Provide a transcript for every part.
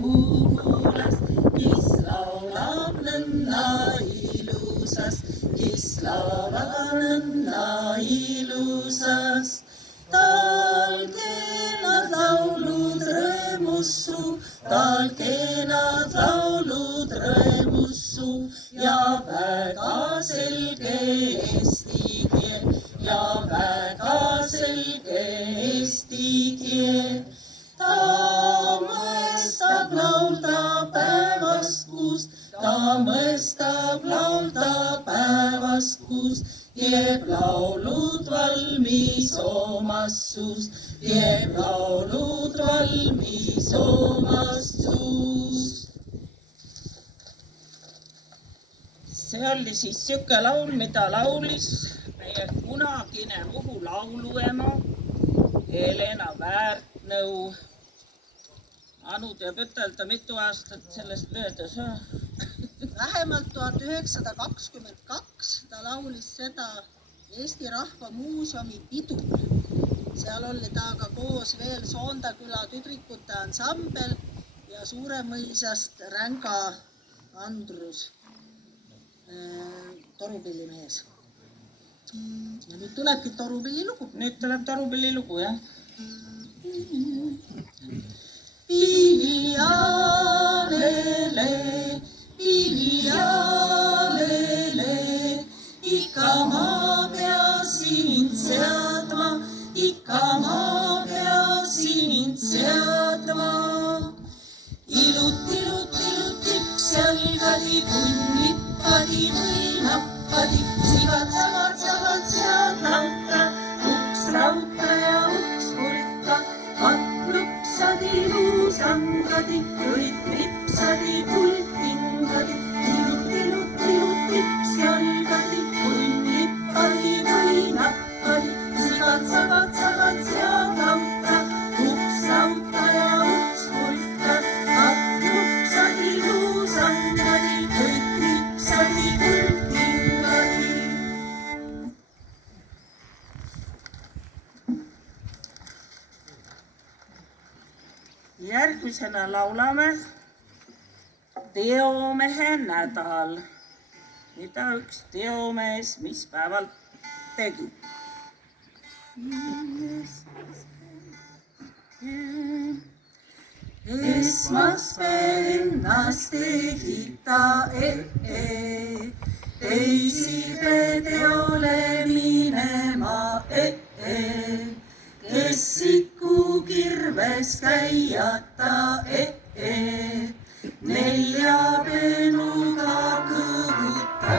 mugulas, kes laulab nõnda ilusas, kes laulab nõnda ilusas. Tal kenad laulud rõõmussu, tal kenad laulud rõõmussu ja väga selge eesti keel ja väga selge eesti keel. Ta mõistab laulda päevast kust, ta mõistab laulda päevast kust, teeb laulud valmis omast suust, teeb laulud valmis omast suust. See oli siis siuke laul, mida laulis meie kunagine Muhu lauluema Helena Väärtnõu. Anu teab ütelda, mitu aastat sellest möödas. Vähemalt 1922 ta laulis seda Eesti Rahva Muuseumi pidul. Seal oli taaga koos veel Soondaküla tüdrikute ansambel ja Suuremõisast Ränga Andrus, torupillimees. Ja nüüd tulebki torupillilugu. Nüüd tuleb torupillilugu, jah. Piljalele, piljalele, ikka ma pea sind seadma, ikka ma pea sind seadma. Ilut, ilut, ilut, tips jalgadi, punnippadi või nappadi, sigad sagad, sagad, sead lauta, uks lauta ja uks pulka, lupsadi luusangadi, kõik lipsadi pultingadi, ilut, ilut, ilut, tips jalgadi, punnippadi või nappadi, sigad sagad, sagad, sead lauta, uks lauta ja uks pulka, lupsadi luusangadi, kõik lipsadi pultingadi. Järgmisena laulame Teomehe nädal, mida üks teomees mis päeval tegi. Esmaspäevas tegi ta teisipäev teole minema kes ikku kirves käiata neljapenuga kõhuta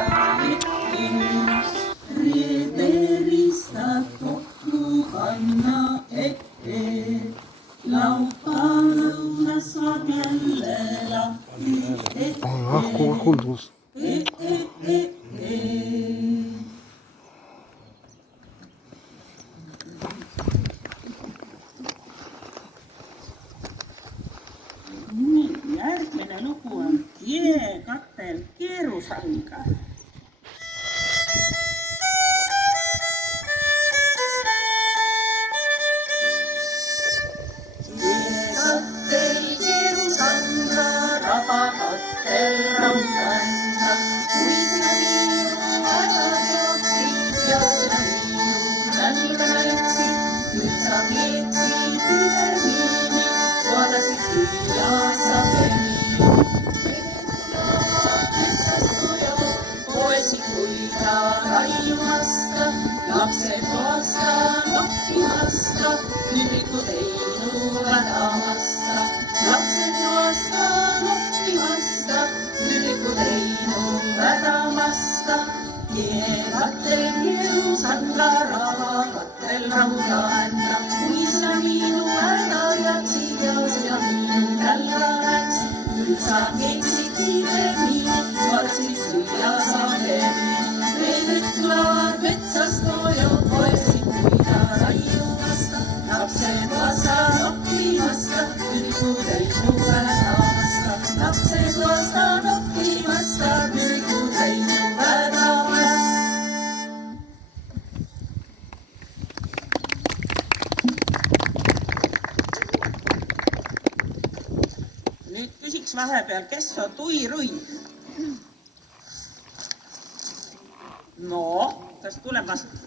reederistab kokku panna laupa lõunas saab jälle lahti järgmine lugu on Kiekatel keerusanga. Kiekatel keerusanga, rabakatel raudanda, kui sina minu väga teotsid ja sina minu nälga näeksid, nüüd sa keetsid ülermiini, vaadasid süüa sageli. Raiumasta, lapsed vaasta, noppimasta, lüriku teinu hädamasta. Lapsed vaasta, noppimasta, lüriku teinu hädamasta. Kiekatel keerusanga, rabakatel raudanda, kui sina minu häda jätsid ja sina minu nälga näeksid, nüüd sa keeksid kiiremini, vaatasid süüa sageli. Veedet tulevad metsast noojad, poesid puida raiumasta, lapsed vaasta noppimasta, lüriku teinu hädamasta. Lapsed vaasta noppimasta, lüriku teinu hädamasta. Nüüd küsiks vahepeal, kes on tuirui? No, kas tuleb vastu?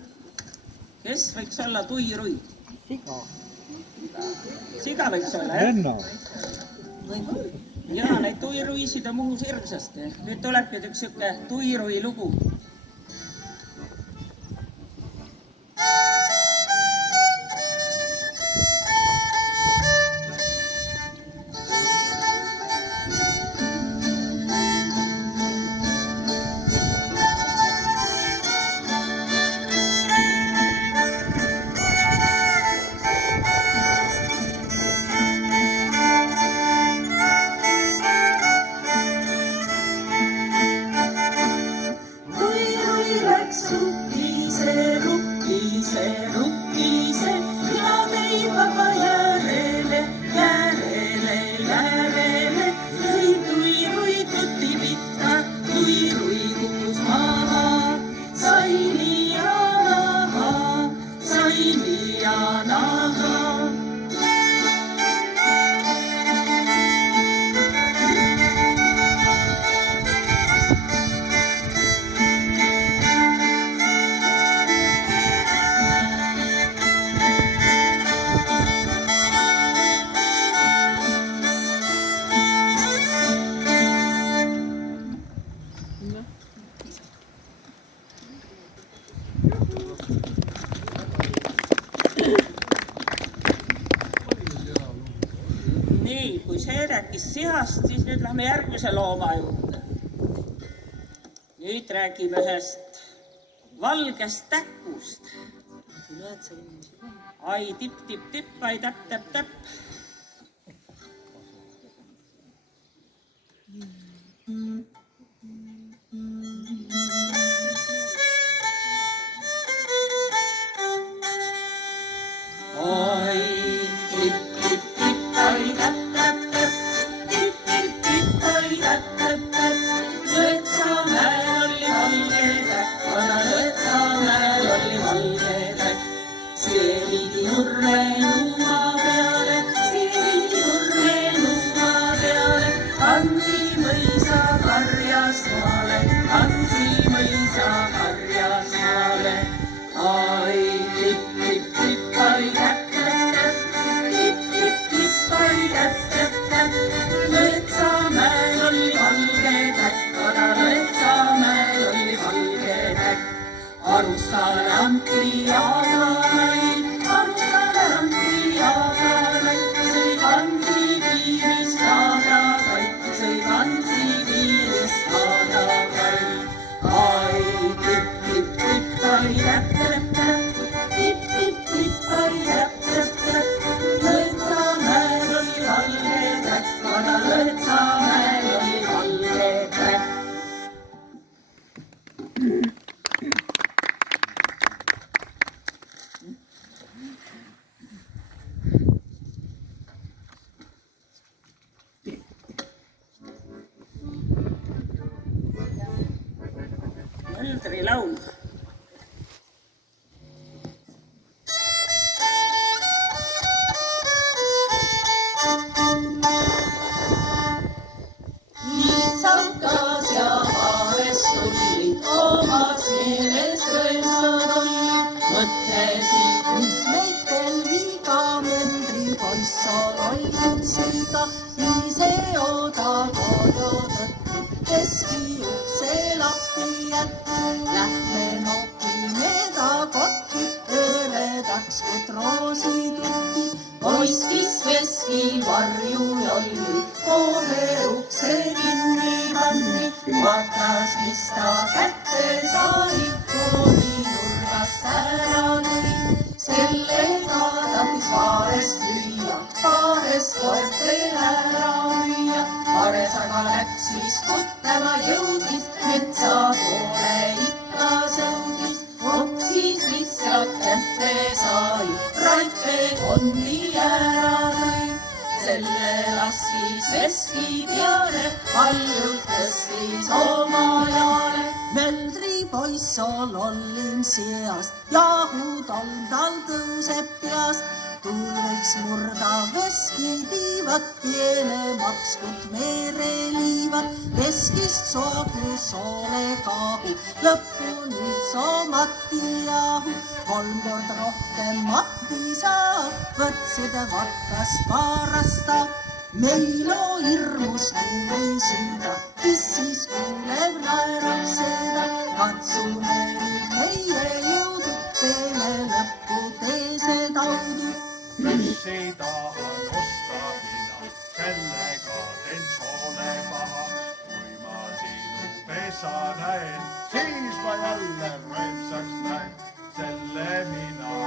Kes võiks olla tuirui? Siga. Siga võiks olla, jah? Lenno. Jaa, neid tuiruisid on muhus hirmsasti. Nüüd tulebki üks siuke tuirui lugu. Nii, kui see rääkis seast, siis nüüd lähme järgmise looma juurde. Nüüd räägime ühest valgest täkust. Ai, tipp, tipp, tipp, ai, täpp, täpp, täpp. Laul. tuul võiks murda veskitiivad, piene makskut mereliivad, veskist soogu soole kahu, lõppu nüüd soo Matti jahu. 3 korda rohkem Matti saab, võtsid vatkast vaarasta. Meil on hirmus ei süüda, kes siis kuuleb, naerab seda. Katsume nüüd meie jõudu, teeme lõppu teised audu. Mis ei tahan osta mina, sellega teen soole paha. Kui ma sinu pesa näen, siis ma jälle rõõmsaks lähen. Selle mina